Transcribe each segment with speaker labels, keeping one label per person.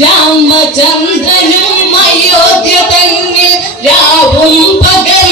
Speaker 1: രാമചന്ദ്രനും അയോധ്യ തന്നിൽ രാവും പകലും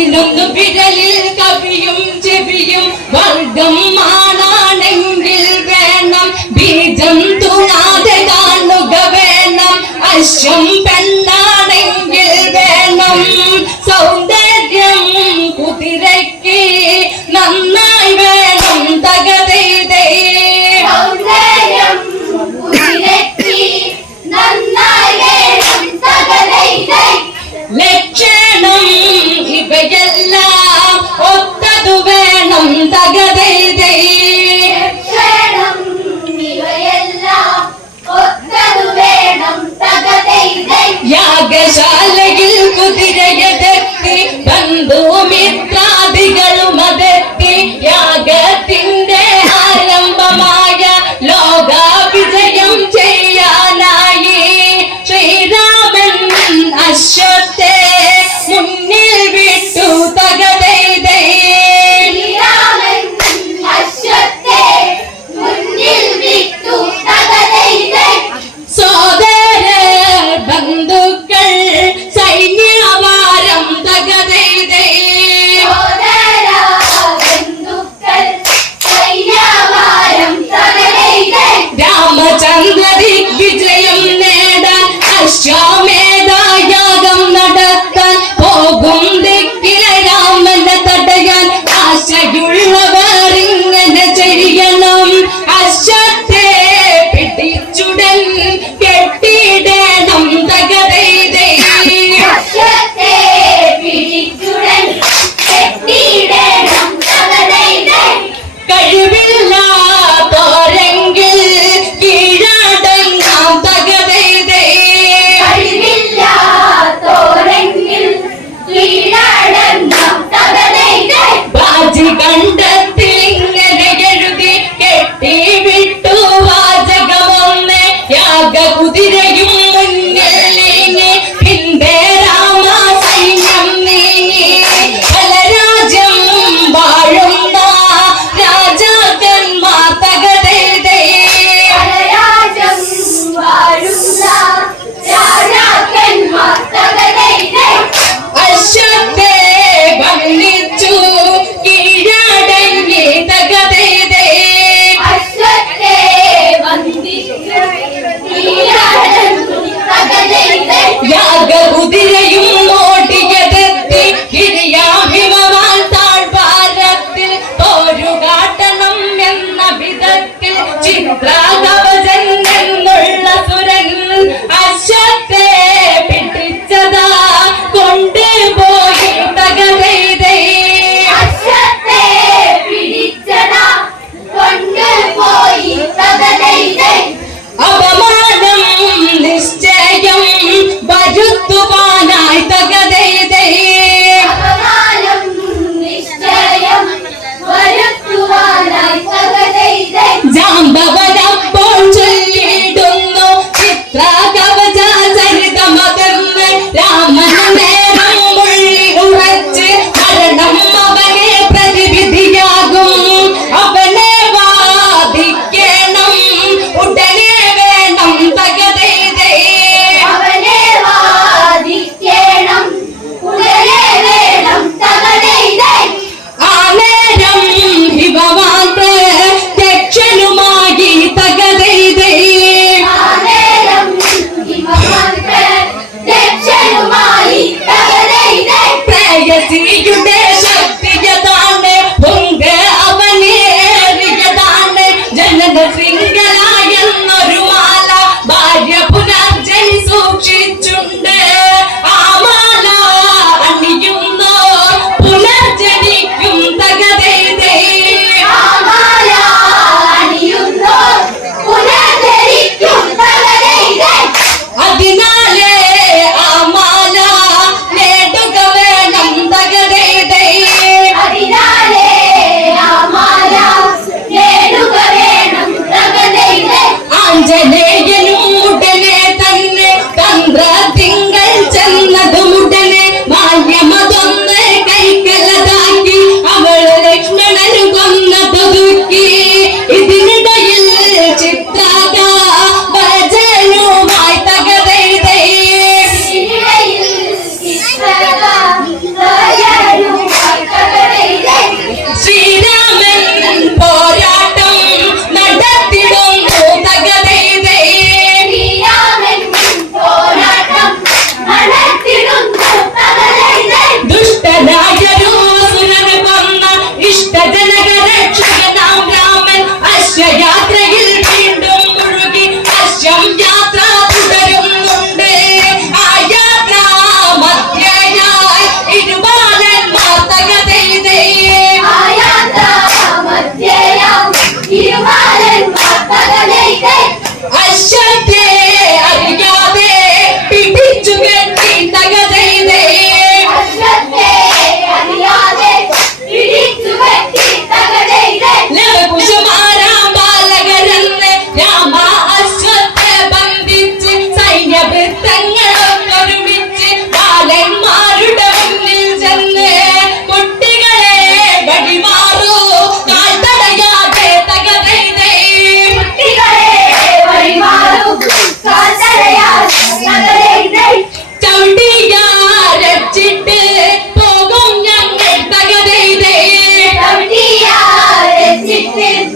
Speaker 1: അതിനൊന്നു വിരലിൽ കവിയും ചെവിയും വർഗം മാ energía. Yeah. Yeah. Yeah.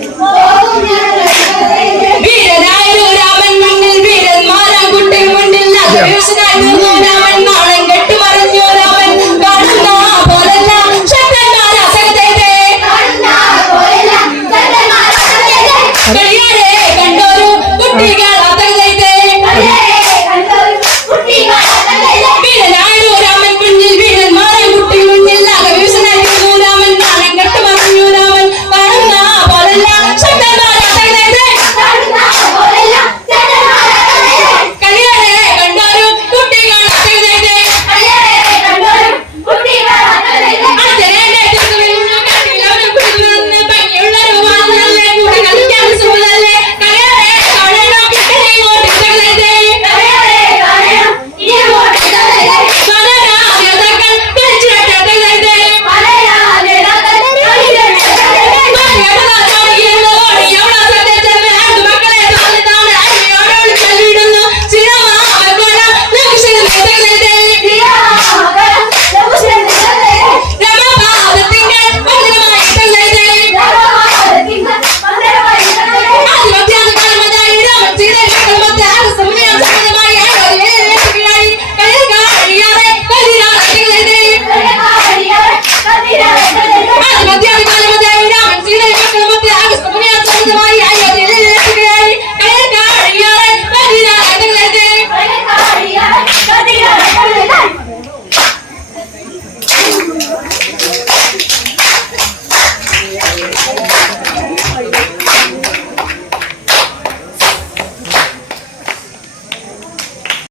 Speaker 1: Four.